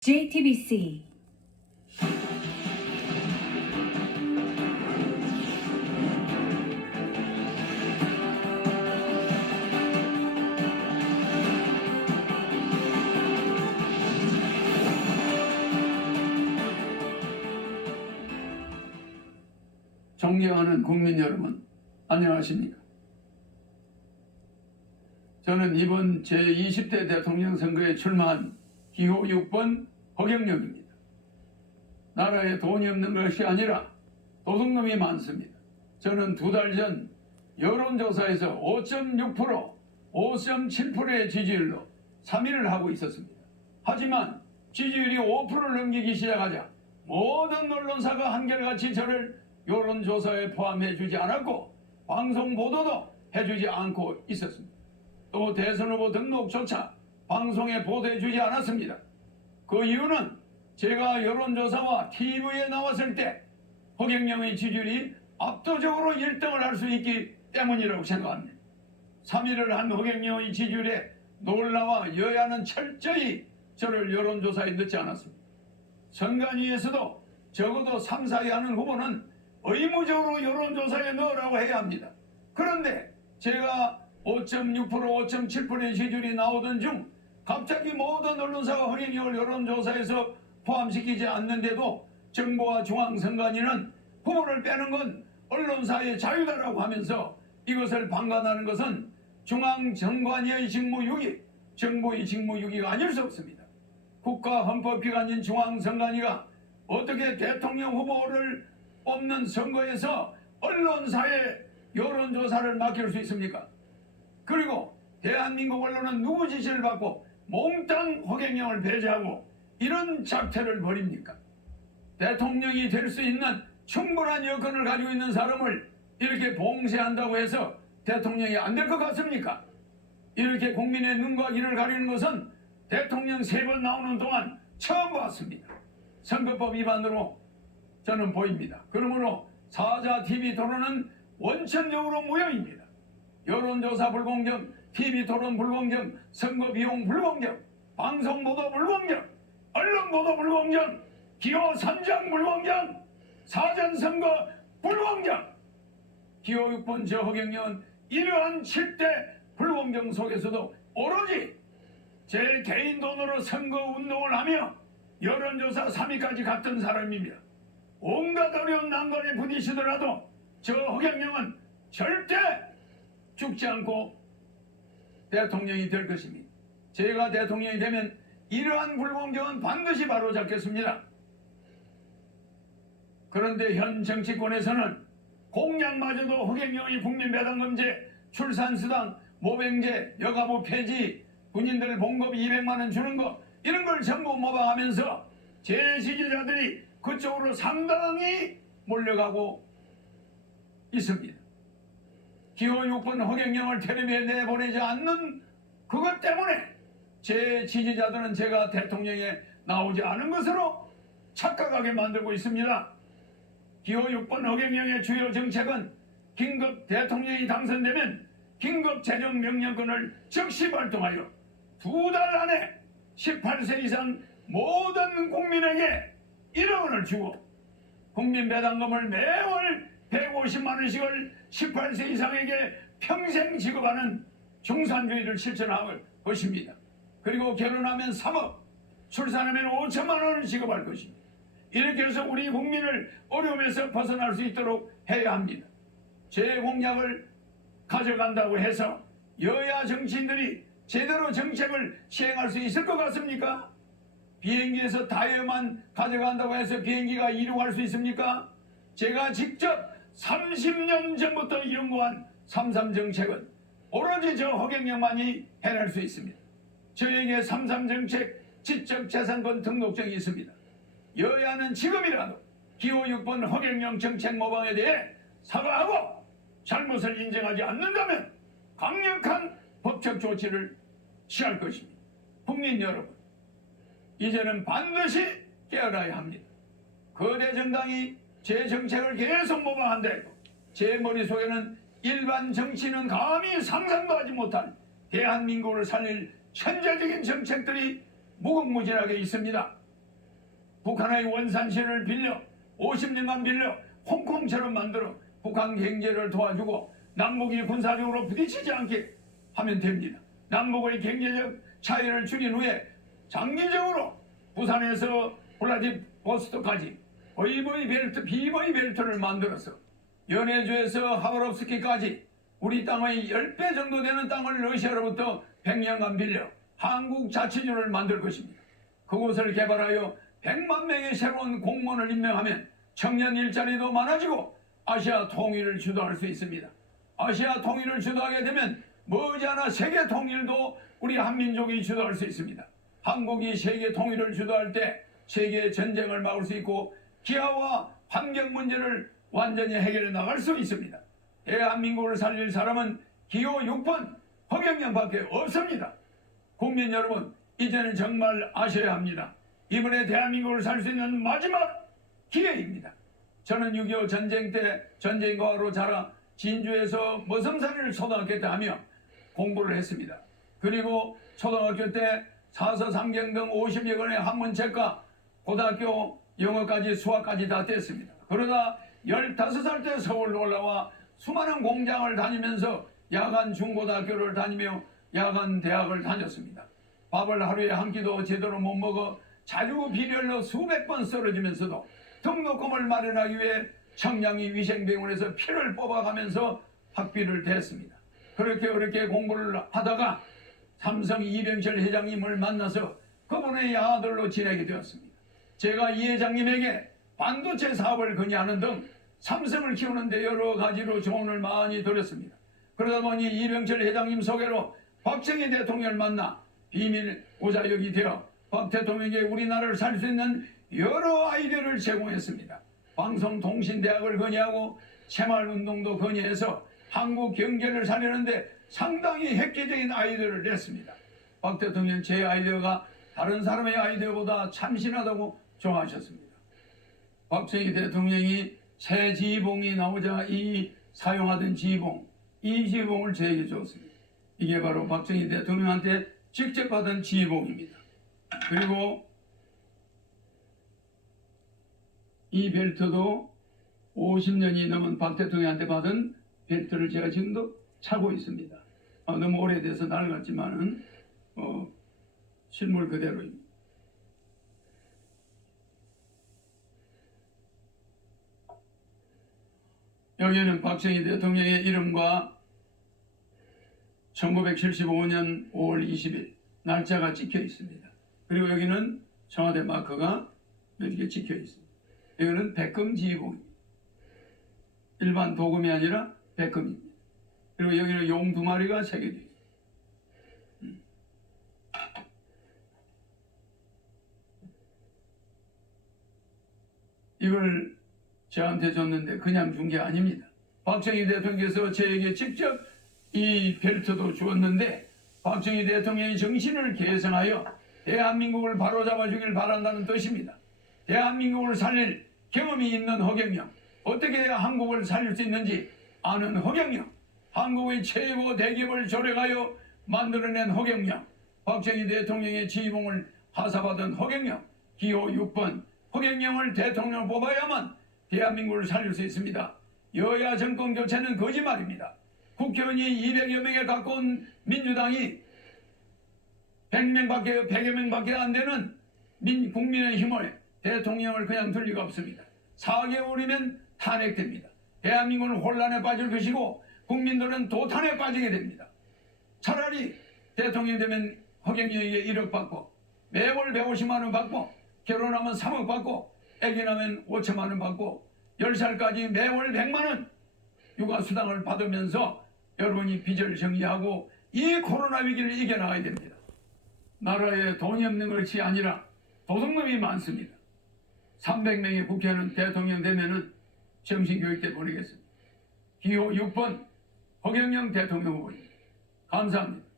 JTBC 존경하는 국민 여러분, 안녕하십니까? 저는 이번 제20대 대통령 선거에 출마한 기호 6번 허경영입니다. 나라에 돈이 없는 것이 아니라 도둑놈이 많습니다. 저는 2달 전 여론조사에서 5.6%, 5.7%의 지지율로 3위를 하고 있었습니다. 하지만 지지율이 5%를 넘기기 시작하자 모든 언론사가 한결같이 저를 여론조사에 포함해주지 않았고 방송 보도도 해주지 않고 있었습니다. 또 대선 후보 등록조차 방송에 보도해주지 않았습니다. 그 이유는 제가 여론조사와 TV에 나왔을 때 허경영의 지지율이 압도적으로 1등을 할 수 있기 때문이라고 생각합니다. 3위를 한 허경영의 지지율에 놀라와 여야는 철저히 저를 여론조사에 넣지 않았습니다. 선관위에서도 적어도 3, 4위 하는 후보는 의무적으로 여론조사에 넣으라고 해야 합니다. 그런데 제가 5.6%, 5.7%의 지지율이 나오던 중 갑자기 모든 언론사가 허경영을 여론조사에서 포함시키지 않는데도 정부와 중앙선관위는 후보를 빼는 건 언론사의 자유다라고 하면서 이것을 방관하는 것은 중앙선관위의 직무유기, 정부의 직무유기가 아닐 수 없습니다. 국가헌법기관인 중앙선관위가 어떻게 대통령 후보를 뽑는 선거에서 언론사에 여론조사를 맡길 수 있습니까? 그리고 대한민국 언론은 누구 지시를 받고 몽땅 허경영을 배제하고 이런 작태를 벌입니까? 대통령이 될 수 있는 충분한 여건을 가지고 있는 사람을 이렇게 봉쇄한다고 해서 대통령이 안 될 것 같습니까? 이렇게 국민의 눈과 귀를 가리는 것은 대통령 3번 나오는 동안 처음 봤습니다. 선거법 위반으로 저는 보입니다. 그러므로 사자 TV 토론은 원천적으로 무효입니다. 여론조사 불공정, TV 토론 불공정, 선거 비용 불공정, 방송 보도 불공정, 언론 보도 불공정, 기호 선정 불공정, 사전 선거 불공정. 기호 6번 저 허경영은 이러한 7대 불공정 속에서도 오로지 제 개인 돈으로 선거 운동을 하며 여론조사 3위까지 갔던 사람입니다. 온갖 어려운 난관에 부딪히더라도 저 허경영은 절대 죽지 않고 대통령이 될 것입니다. 제가 대통령이 되면 이러한 불공정은 반드시 바로잡겠습니다. 그런데 현 정치권에서는 공약마저도 허경영의 국민배당금제, 출산수당, 모병제, 여가부 폐지, 군인들 봉급 200만 원 주는 거 이런 걸 전부 모방하면서 제 지지자들이 그쪽으로 상당히 몰려가고 있습니다. 기호 6번 허경영을 텔레비에 내보내지 않는 그것 때문에 제 지지자들은 제가 대통령에 나오지 않은 것으로 착각하게 만들고 있습니다. 기호 6번 허경영의 주요 정책은 긴급 대통령이 당선되면 긴급 재정 명령권을 즉시 발동하여 2달 안에 18세 이상 모든 국민에게 1억 원을 주고 국민배당금을 매월 150만 원씩을 18세 이상에게 평생 지급하는 중산주의를 실천할 것입니다. 그리고 결혼하면 3억, 출산하면 5천만 원을 지급할 것입니다. 이렇게 해서 우리 국민을 어려움에서 벗어날 수 있도록 해야 합니다. 제 공약을 가져간다고 해서 여야 정치인들이 제대로 정책을 시행할 수 있을 것 같습니까? 비행기에서 타이어만 가져간다고 해서 비행기가 이륙할 수 있습니까? 제가 직접 30년 전부터 연구한 3.3 정책은 오로지 저 허경영만이 해낼 수 있습니다. 저에게 3.3 정책 지적재산권 등록증이 있습니다. 여야는 지금이라도 기호 6번 허경영 정책 모방에 대해 사과하고 잘못을 인정하지 않는다면 강력한 법적 조치를 취할 것입니다. 국민 여러분, 이제는 반드시 깨어나야 합니다. 거대 정당이 제 정책을 계속 모방한다 했고 제 머릿속에는 일반 정치인은 감히 상상도 하지 못할 대한민국을 살릴 천재적인 정책들이 무궁무진하게 있습니다. 북한의 원산시를 빌려 50년만 빌려 홍콩처럼 만들어 북한 경제를 도와주고 남북이 군사적으로 부딪히지 않게 하면 됩니다. 남북의 경제적 차이를 줄인 후에 장기적으로 부산에서 블라디보스토크까지 어이버이 벨트, 비버이 벨트를 만들어서 연해주에서 하바롭스키까지 우리 땅의 10배 정도 되는 땅을 러시아로부터 100년간 빌려 한국 자치주를 만들 것입니다. 그곳을 개발하여 100만 명의 새로운 공무원을 임명하면 청년 일자리도 많아지고 아시아 통일을 주도할 수 있습니다. 아시아 통일을 주도하게 되면 머지않아 세계 통일도 우리 한민족이 주도할 수 있습니다. 한국이 세계 통일을 주도할 때 세계 전쟁을 막을 수 있고 기아와 환경 문제를 완전히 해결해 나갈 수 있습니다. 대한민국을 살릴 사람은 기호 6번 허경영밖에 없습니다. 국민 여러분, 이제는 정말 아셔야 합니다. 이번에 대한민국을 살 수 있는 마지막 기회입니다. 저는 6.25 전쟁 때 전쟁과로 자라 진주에서 머슴살이를 초등학교 때 하며 공부를 했습니다. 그리고 초등학교 때 사서삼경 등 50여 권의 한문책과 고등학교 영어까지 수학까지 다 뗐습니다. 그러다 15살 때 서울로 올라와 수많은 공장을 다니면서 야간 중고등학교를 다니며 야간 대학을 다녔습니다. 밥을 하루에 한 끼도 제대로 못 먹어 자주 빈혈로 수백 번 쓰러지면서도 등록금을 마련하기 위해 청량리 위생병원에서 피를 뽑아가면서 학비를 댔습니다. 그렇게 어렵게 공부를 하다가 삼성 이병철 회장님을 만나서 그분의 아들로 지내게 되었습니다. 제가 이 회장님에게 반도체 사업을 건의하는 등 삼성을 키우는데 여러 가지로 조언을 많이 드렸습니다. 그러다 보니 이병철 회장님 소개로 박정희 대통령을 만나 비밀 오자역이 되어 박 대통령에게 우리나라를 살 수 있는 여러 아이디어를 제공했습니다. 방송통신대학을 건의하고 새마을운동도 건의해서 한국 경제를 살리는데 상당히 획기적인 아이디어를 냈습니다. 박 대통령 제 아이디어가 다른 사람의 아이디어보다 참신하다고 좋아하셨습니다. 박정희 대통령이 새 지휘봉이 나오자 이 사용하던 지휘봉, 이 지휘봉을 저에게 줬습니다. 이게 바로 박정희 대통령한테 직접 받은 지휘봉입니다. 그리고 이 벨트도 50년이 넘은 박 대통령한테 받은 벨트를 제가 지금도 차고 있습니다. 너무 오래돼서 낡았지만은 실물 그대로입니다. 여기에는 박정희 대통령의 이름과 1975년 5월 20일 날짜가 찍혀 있습니다. 그리고 여기는 청와대 마크가 이렇게 찍혀 있습니다. 이거는 백금 지휘봉입니다. 일반 도금이 아니라 백금입니다. 그리고 여기는 용 2마리가 새겨져 있습니다. 이걸 저한테 줬는데 그냥 준 게 아닙니다. 박정희 대통령께서 저에게 직접 이 벨트도 주었는데 박정희 대통령의 정신을 계승하여 대한민국을 바로잡아 주길 바란다는 뜻입니다. 대한민국을 살릴 경험이 있는 허경영, 어떻게 해야 한국을 살릴 수 있는지 아는 허경영, 한국의 최고 대기업을 조력하여 만들어낸 허경영, 박정희 대통령의 지휘봉을 하사받은 허경영, 기호 6번 허경영을 대통령을 뽑아야만 대한민국을 살릴 수 있습니다. 여야 정권 교체는 거짓말입니다. 국회의원이 200여 명에 가까운 민주당이 100여 명밖에 안 되는 국민의 힘을 대통령을 그냥 둘 리가 없습니다. 4개월이면 탄핵됩니다. 대한민국은 혼란에 빠질 것이고 국민들은 도탄에 빠지게 됩니다. 차라리 대통령 되면 허경영에게 1억 받고 매월 150만 원 받고 결혼하면 3억 받고 아기 나면 5천만 원 받고 10살까지 매월 100만 원 육아수당을 받으면서 여러분이 빚을 정리하고 이 코로나 위기를 이겨나가야 됩니다. 나라에 돈이 없는 것이 아니라 도둑놈이 많습니다. 300명의 국회의원 대통령 되면은 정신교육대 보내겠습니다. 기호 6번 허경영 대통령 후보입니다. 감사합니다.